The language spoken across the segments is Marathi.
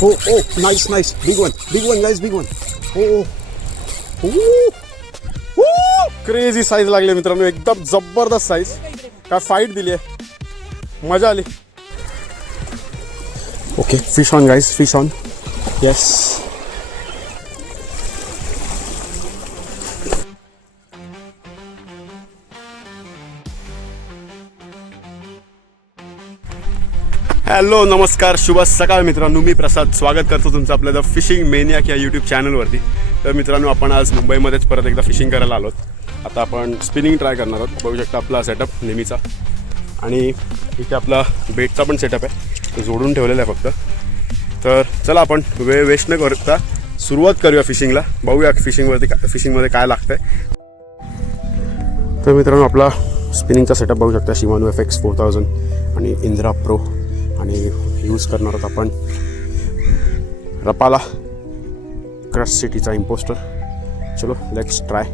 Oh, oh, nice, nice. Big one, guys, big one. Oh, crazy size लागली मित्रांनो, एकदम जबरदस्त साईज. काय फाईट दिली आहे, मजा आली. Okay, fish on guys, fish on. Yes. Hello, नमस्कार, शुभ सकाळ मित्रांनो. मी प्रसाद स्वागत करतो तुमचं आपल्या द फिशिंग मेनियाक या यूट्यूब चॅनलवरती. तर मित्रांनो, आपण आज मुंबईमध्येच परत एकदा फिशिंग करायला आलो. आता आपण स्पिनिंग ट्राय करणार आहोत. बघू शकता आपला सेटअप नेहमीचा, आणि इथे आपला बेटचा पण सेटअप आहे, तो जोडून ठेवलेला आहे फक्त. तर चला आपण वेळ वेस्ट न करता सुरुवात करूया फिशिंगला. बघूया फिशिंगमध्ये काय लागतं आहे. तर मित्रांनो, आपला स्पिनिंगचा सेटअप बघू शकता. शिमानो FX 4000 आणि इंद्रा प्रो, आणि यूज करणार आहोत आपण रपाला क्रश सिटीचा इम्पोस्टर. चलो लेट्स ट्राय.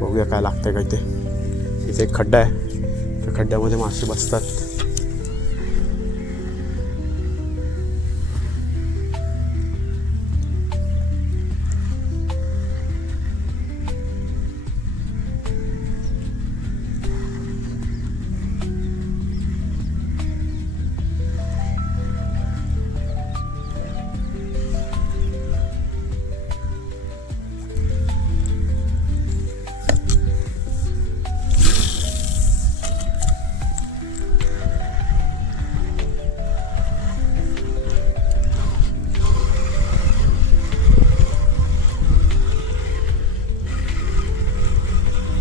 बघूया काय लागतंय का. इथे एक खड्डा आहे, त्या खड्ड्यामध्ये मासे बसतात.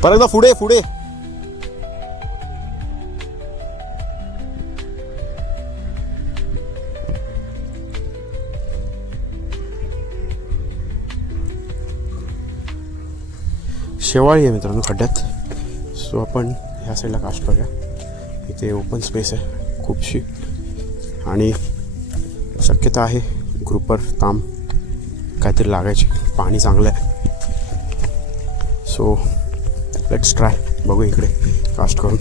परत एकदा पुढे पुढे. शेवाळी आहे मित्रांनो खड्ड्यात. सो आपण ह्या साईडला कास्ट करूया. इथे ओपन स्पेस आहे खूपशी, आणि शक्यता आहे ग्रुपर ताम काहीतरी लागायची. पाणी चांगलं आहे. So let's try. बघू इकडे कास्ट करून.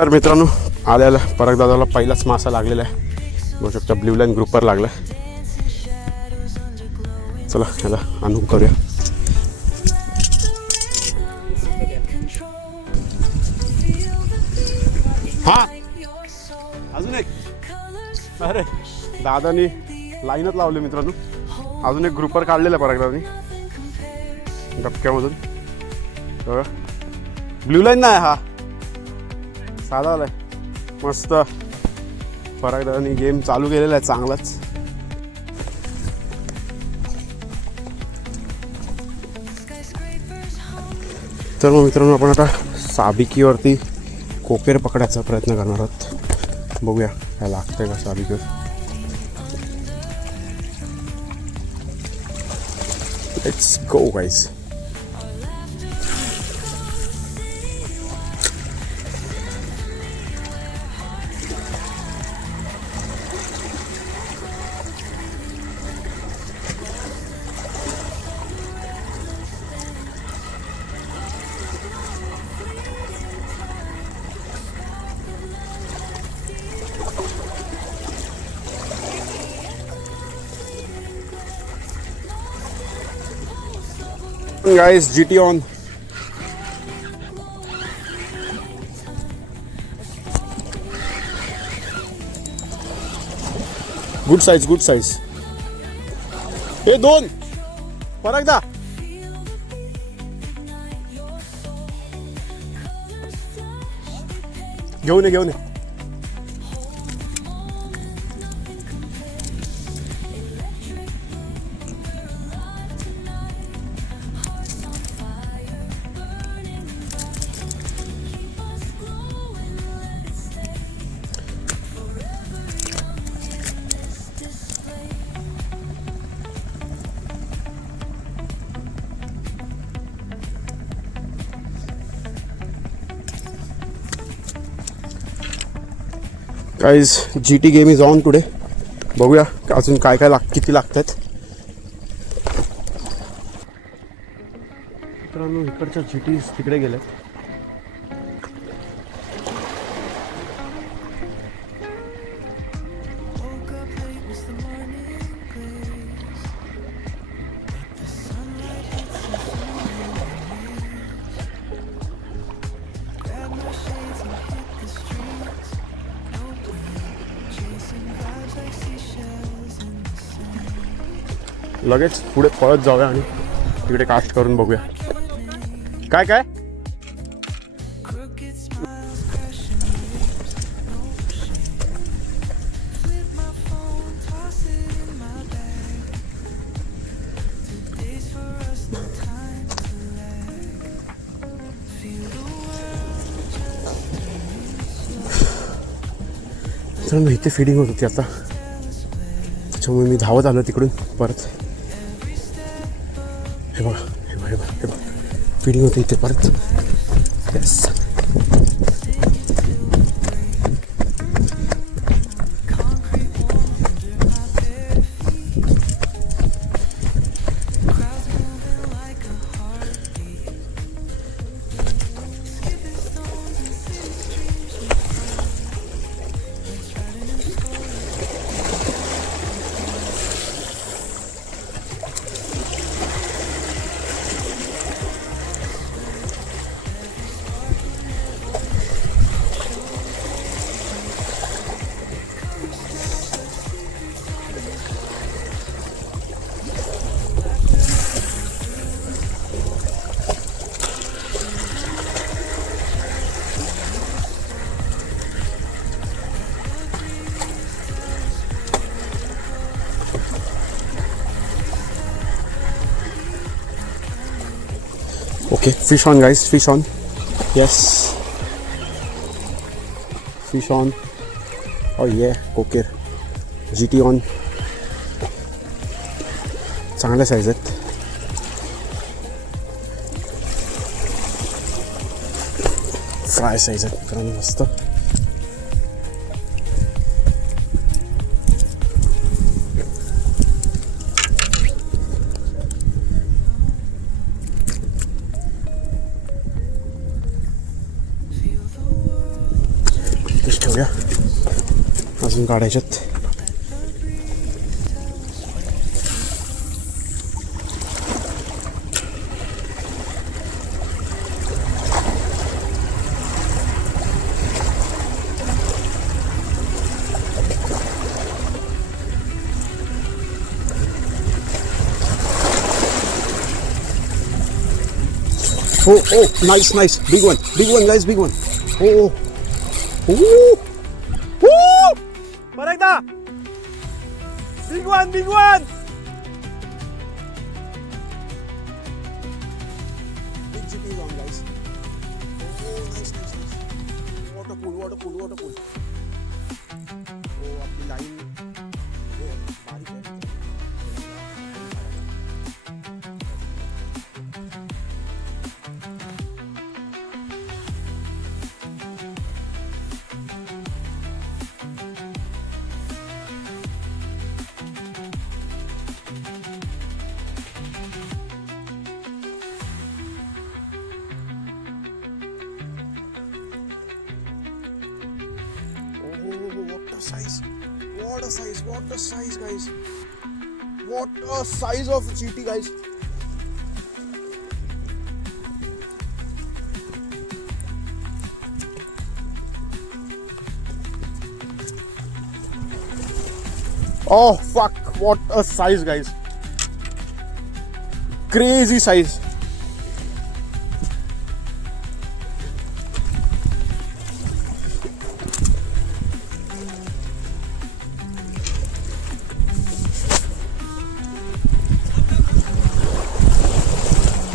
तर मित्रांनो, आल्याला परत दादाला पहिलाच मासा लागलेला आहे. बघू शकता ब्ल्यू लाईन ग्रुपर लागला. चला ह्याला आणून करूया. हा, अजून एक. अरे दादानी लाईनच लावली मित्रांनो. अजून एक ग्रुपर काढलेला आहे परत दादानी डबक्यामधून. ब्ल्यू लाईन नाही, हा साधा आलाय. मस्त परागदानी गेम चालू केलेला आहे चांगलाच. तर मग मित्रांनो, आपण आता साबिकीवरती कोकेर पकडायचा प्रयत्न करणार आहोत. बघूया काय लागतंय का साबिकीवर. Let's go guys. Guys, GT on. Good size, good size. हे दोन परत दा. घेऊन ये. Guys GT game is on today. बघूया अजून काय काय किती लागतात. मित्रांनो इकडच्या GT तिकडे गेल्यात. लगेच पुढे पळत जाऊया आणि तिकडे कास्ट करून बघूया काय काय. तर इथे फिडिंग होत होती आता, त्याच्यामुळे मी धावत आलो तिकडून परत. हे बघा हे बघा हे बघा हे बघा फिडिंग होते इथे परत. Yes Okay, fish on guys, fish on. Yes. Fish on. Oh yeah, कोकेर. GT on. चांगल्या साईज आहेत. फ्राय साईज आहेत मित्रांनो मस्त. ठेवूया अजून काढायच्यात. Oh, nice, big one guys, big one. Oh. Balik na! Big one! Big GT one guys. Oh, nice. Water pool. Oh, आपली लाईन बारीक आहे. What a size guys. What a size of GT guys. Oh fuck, what a size guys. Crazy size.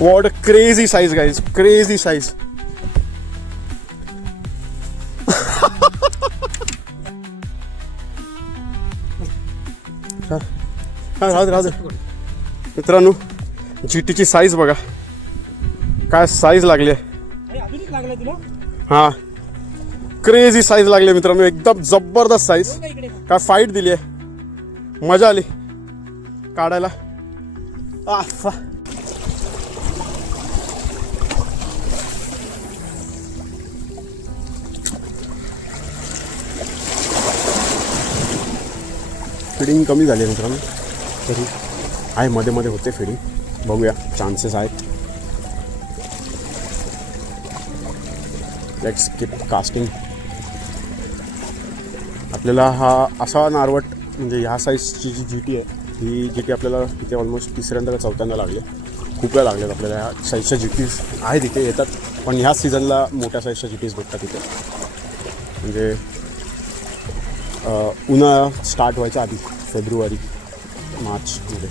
What a crazy size guys, crazy size. राहू दे मित्रांनो, GTची साईज बघा काय साईज लागली आहे. हा क्रेझी साईज लागली मित्रांनो, एकदम जबरदस्त साईज. काय फाईट दिली आहे, मजा आली काढायला. फिडिंग कमी झाली मित्रांनो, तरी आहे मध्ये मध्ये होते फिडिंग. बघूया, चान्सेस आहेत. Let's keep casting. आपल्याला हा असा नारवट म्हणजे ह्या साईजची जी GT आहे, ही GT आपल्याला तिथे ऑलमोस्ट तिसऱ्यांदा का चौथ्यांदा लागले. खूप वेळा लागल्यात आपल्याला ह्या साईजच्या GTs आहे तिथे येतात, पण ह्या सीझनला मोठ्या साईजच्या GTs भेटतात तिथे. म्हणजे उन्हाळा स्टार्ट व्हायच्या आधी, फेब्रुवारी मार्चमध्ये.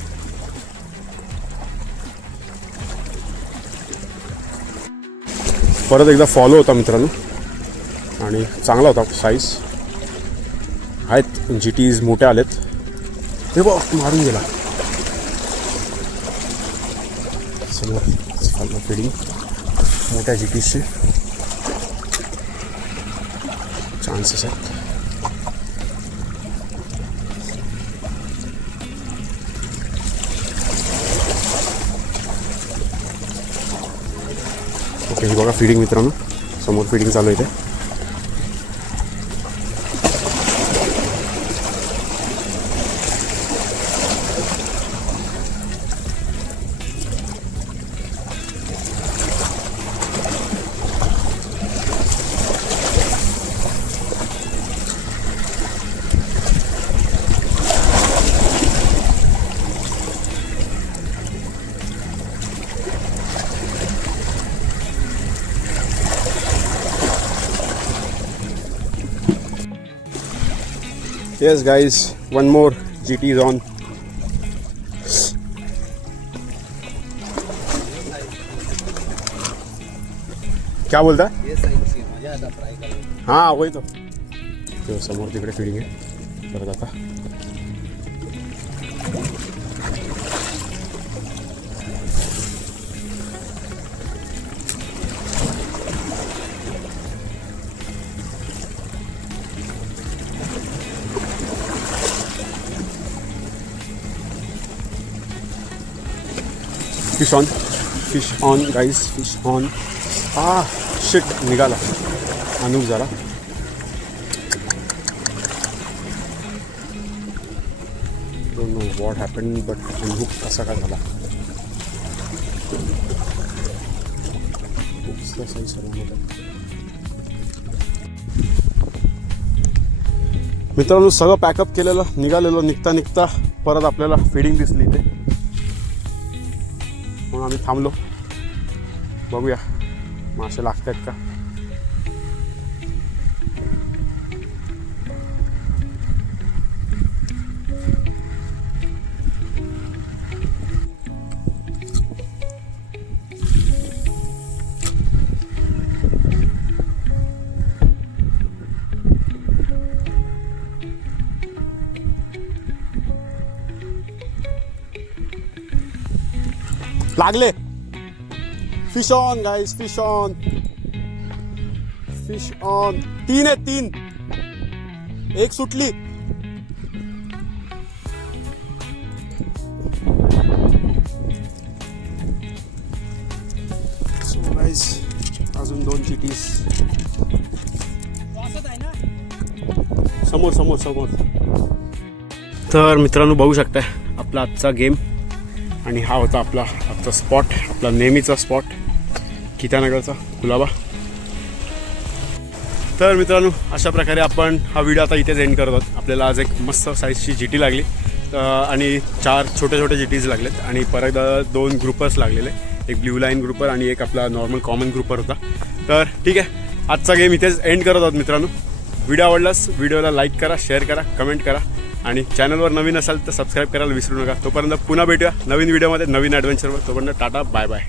परत एकदा फॉलो होता मित्रांनो आणि चांगला होता साईज. आहेत GTs मोठ्या आलेत. हे बघ मारून गेला समोर फिडिंग मोठ्या GTsचे चान्सेस आहेत. ओके, ही बघा फिडिंग मित्रांनो, समोर फिडिंग चालू आहे. इथे Yes guys, one more GT is on. क्या बोलता है? हाँ वही तो समोर तिकडे फिडिंग आहे परत आता. Fish on guys, fish on. Shit निघाला अनूप जरा. Don't know what happen, but Anup कसा काय झाला. मित्रांनो सगळं पॅकअप केलेलं निघालेलो. निघता परत आपल्याला फिडिंग दिसली इथे, म्हणून आम्ही थांबलो. बघूया मासे लागत आहेत का. लागले. Fish on guys, fish on, fish on. 3 आहे, 3. एक सुटली. सो गाइस अजून 2 GTs समोर समोर समोर. तर मित्रांनो बघू शकता आपला आजचा गेम. आणि हा होता आपला आजचा स्पॉट, आपला नेहमीचा स्पॉट गीतानगरचा कुलाबा. तर मित्रांनो अशा प्रकारे आपण हा व्हिडिओ आता इथेच एंड करत आहोत. आपल्याला आज एक मस्त साईजची GT लागली आणि 4 छोटे छोटे GTs लागलेत आणि परत 2 ग्रुपर्स लागलेले. एक ब्ल्यू लाईन ग्रुपर आणि एक आपला नॉर्मल कॉमन ग्रुपर होता. तर ठीक आहे, आजचा गेम इथेच एंड करत आहोत मित्रांनो. व्हिडिओ आवडलास व्हिडिओला लाईक करा, शेअर करा, कमेंट करा आणि चॅनलवर नवीन असाल तर सबस्क्राईब करायला विसरू नका. तोपर्यंत पुन्हा भेटूया नवीन व्हिडिओमध्ये, नवीन ॲडव्हेंचरवर. तोपर्यंत टाटा, बाय बाय.